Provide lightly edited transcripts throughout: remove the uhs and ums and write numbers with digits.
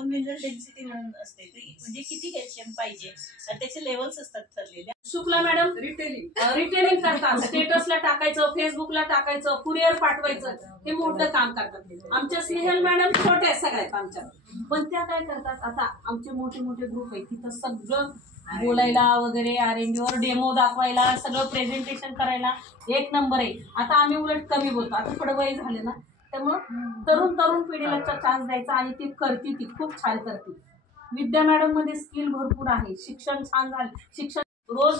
Bone mineral density म्हणून असते, म्हणजे किती कॅल्शियम पाहिजे त्याचे लेवल्स असतात ठरलेले. शुक्ला मॅडम रिटेलिंग करतात, स्टेटसला टाकायचं, फेसबुकला टाकायचं, कुरिअर पाठवायचं, हे मोठं काम करतात. आमच्या स्नेहल मॅडम छोट्या सगळ्यात आमच्या, पण त्या काय करतात, आता आमचे मोठे मोठे ग्रुप आहे तिथं सगळं बोलायला वगैरे, आर&डीवर डेमो दाखवायला, सगळं प्रेझेंटेशन करायला एक नंबर आहे. आता आम्ही उलट कमी बोलतो, आता थोडं वय झाले ना, त्यामुळं तरुण पिढीला चान्स द्यायचा आणि ती करते, ती खूप छान करते. विद्या मॅडम मध्ये स्किल भरपूर आहे, शिक्षण छान झालं, शिक्षण रोज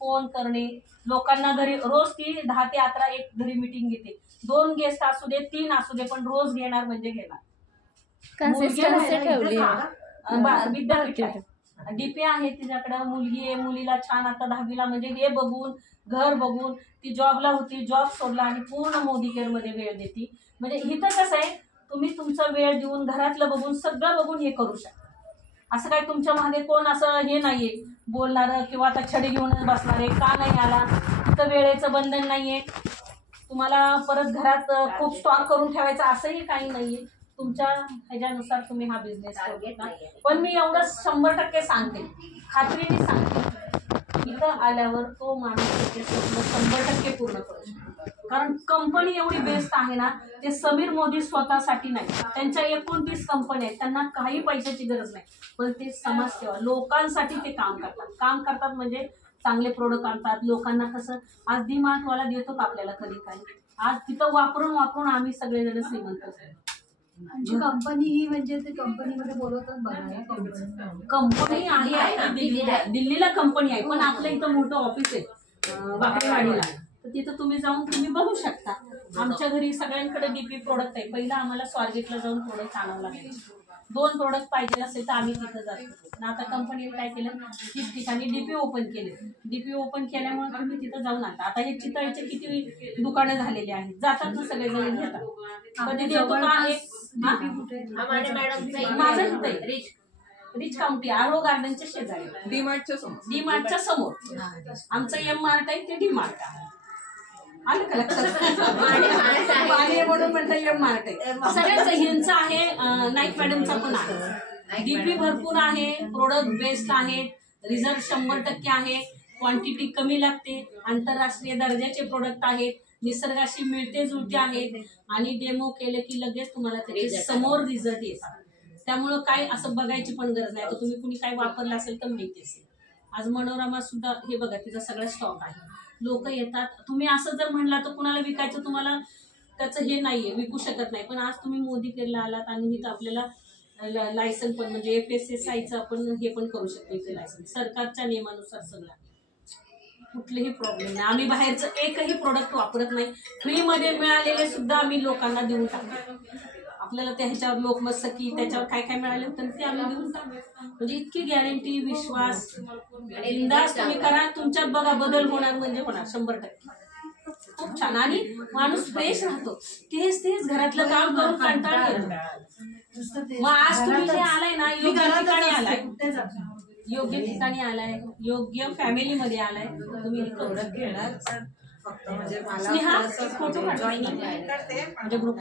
फोन करणे लोकांना घरी, रोज ती 10 ते 11 एक घरी मीटिंग घेते, 2 गेस्ट असू दे 3 असू दे, पण रोज घेणार म्हणजे घेणार. विद्यापीठ डीपी आहे तिच्याकडे, मुलगी आहे, मुलीला छान आता 10वीला, म्हणजे हे बघून घर बघून ती जॉबला होती, जॉब सोडला आणि पूर्ण मोदी केअर मध्ये वेळ देते. म्हणजे इथं कसं आहे, तुम्ही तुमचा वेळ देऊन घरातलं बघून सगळं बघून हे करू शकता. असं काय तुमच्या मागे कोण असं हे नाहीये बोलणार किंवा आता छडी घेऊनच बसणारे, का नाही आला, तर वेळेचं बंधन नाहीये, तुम्हाला परत घरात खूप स्टॉक करून ठेवायचं असंही काही नाहीये, तुमच्या ह्याच्यानुसार तुम्ही हा बिझनेस करता. पण मी एवढं 100% सांगते, खात्रीने सांगते, इथं आल्यावर तो माणूस त्याचे स्वप्न 100% पूर्ण करू शकतो. कारण कंपनी एवढी बेस्ट आहे ना, ते समीर मोदी स्वतःसाठी नाही, त्यांच्या 29 कंपन्या आहेत, त्यांना काही पैशाची गरज नाही, पण ते समाजसेवा लोकांसाठी ते काम करतात म्हणजे चांगले प्रोडक्ट आणतात. लोकांना कसं आज डीमार्टवाला देतो का आपल्याला कधी काही, आज तिथं वापरून आम्ही सगळेजण श्रीमंत होतो. आमची कंपनी ही म्हणजे ते कंपनीमध्ये बोलवतात बघा, कंपनी आहे दिल्लीला कंपनी आहे, पण आपलं इथं मोठं ऑफिस आहे बाकरेवाडीला, तर तिथं तुम्ही जाऊन तुम्ही बघू शकता. आमच्या घरी सगळ्यांकडे डीपी प्रोडक्ट आहे. पहिला आम्हाला स्वारगेटला जाऊन प्रोडक्ट आणावं लागेल, 2 प्रोडक्ट पाहिजे असेल तर आम्ही तिथं जातो. आता कंपनीने काय केलं, 30 ठिकाणी डीपी ओपन केले. डीपी ओपन केल्यामुळे तुम्ही तिथं जाऊन आणता. आता हे चितळीचे किती दुकानं झालेली आहेत, जातात ना सगळेजण घेतात. कधी देतो का एक माझं तिथे रिच काउंटी आळो गार्डनच्या शेजारी डीमार्टच्या समोर आमचं एम मार्ट आहे, ते डीमार्ट आहे. आलं का लक्षात, म्हणून म्हणता एम मार्ट आहे. सगळ्यांचं हिंचं आहे, नाईक मॅडमचा पण आहे. डीपी भरपूर आहे, प्रोडक्ट बेस्ट आहेत, रिझल्ट 100% आहे, क्वांटिटी कमी लागते, आंतरराष्ट्रीय दर्जाचे प्रोडक्ट आहेत, निसर्गाशी मिळते जुळते आहेत, आणि डेमो केले की लगेच तुम्हाला त्याचे समोर रिझल्ट येतात. त्यामुळं काय असं बघायची पण गरज नाही. आता तुम्ही कुणी काही वापरलं असेल तर माहिती असेल. आज मनोरमा सुद्धा हे बघा, तिचा सगळा स्टॉक आहे, लोक येतात. तुम्ही असं जर म्हणला तर कुणाला विकायचं, तुम्हाला त्याचं हे नाहीये, विकू शकत नाही. पण आज तुम्ही मोदी केअरला आलात आणि इथं आपल्याला लायसन पण म्हणजे FSSAIचं आपण हे पण करू शकतो, इथे लायसन सरकारच्या नियमानुसार सगळं, कुठलेही प्रॉब्लेम नाही. आम्ही बाहेरचं एकही प्रोडक्ट वापरत नाही, फ्रीमध्ये मिळालेले सुद्धा आम्ही लोकांना देऊन टाकतो. आपल्याला त्याच्यावर लोकमत सखी त्याच्यावर काय काय मिळाले तर ते आम्ही देऊन टाकतो. म्हणजे इतकी गॅरंटी, विश्वास, बिंदास तुम्ही करा, तुमच्यात बघा बदल होणार म्हणजे होणार 100%. खूप छान, आणि माणूस फ्रेश राहतो. तेच घरातलं काम करून कंटाळा येतो. मग आज तुम्ही जे आलाय ना, योग्य ठिकाणी आलाय, योग्य ठिकाणी आलाय, योग्य फॅमिलीमध्ये आलाय, तुम्ही प्रोडक्ट घेणार. फोटो पाठवा म्हणजे ग्रुप